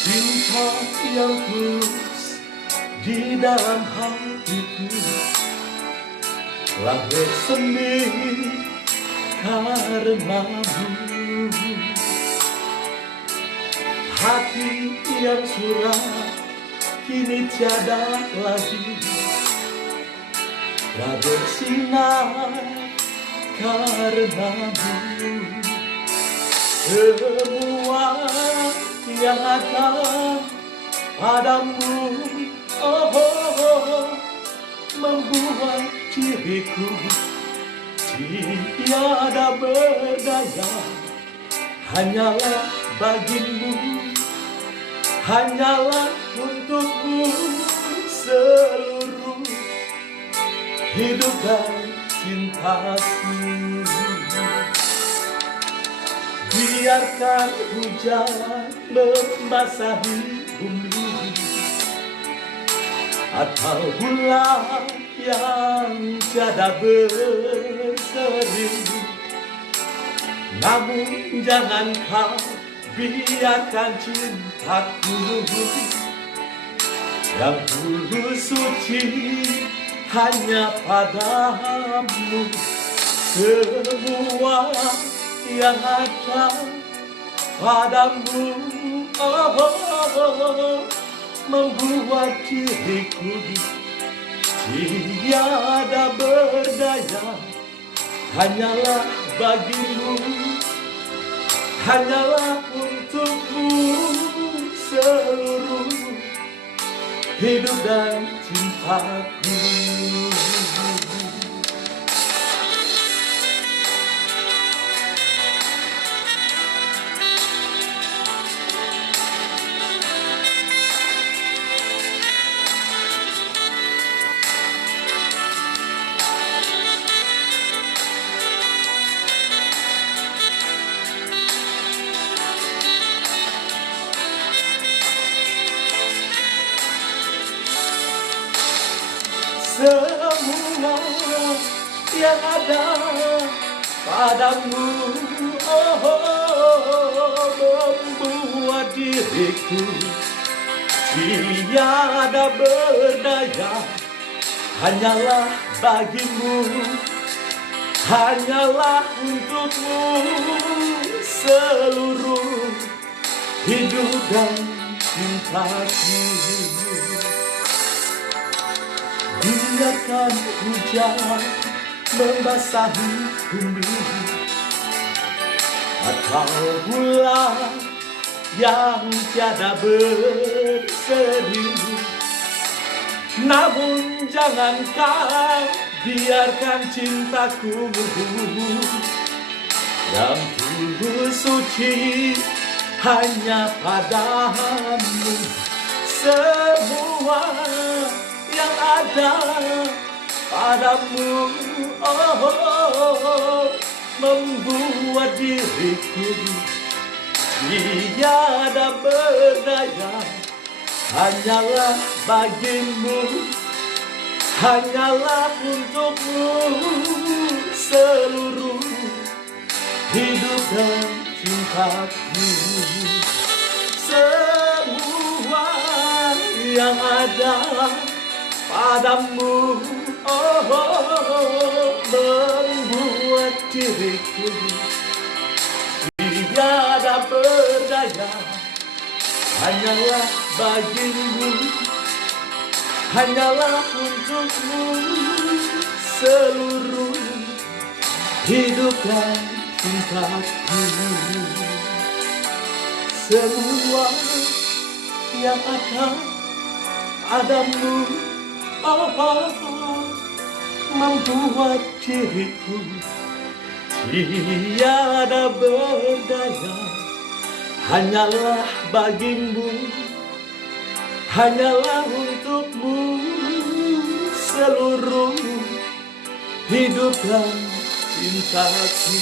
Cinta yang tulus di dalam hatiku telah bersemi karenamu. Hati yang suram kini tiada lagi, telah bersinar karenamu. Semua yang ada padamu, membuat diriku tiada berdaya. Hanyalah bagimu, hanyalah untukmu seluruh hidup dan cintaku. Biarkan hujan membasahi bumi atau bulan yang tiada berseri, namun jangan kau biarkan cintaku yang tulus suci hanya padamu. Semua yang ada padamu, membuat diriku tiada berdaya. Hanyalah bagimu, hanyalah untukmu seluruh hidup dan cintaku. Semua yang ada padamu, membuat diriku tiada berdaya. Hanyalah bagimu, hanyalah untukmu seluruh hidup dan cintaku. Biarkan hujan membasahi bumi atau bulan yang tiada berseri, namun jangan kau biarkan cintaku yang tulus suci hanya padamu. Semua yang ada padamu, membuat diriku tiada berdaya. Hanyalah bagimu, hanyalah untukmu seluruh hidup dan cintaku. Semua yang ada padamu, membuat diriku tiada berdaya. Hanyalah bagimu, hanyalah untukmu seluruh hidup dan cintaku. Semua yang ada padamu, membuat diriku tiada berdaya. Hanyalah bagimu, hanyalah untukmu seluruh hidup dan cintaku.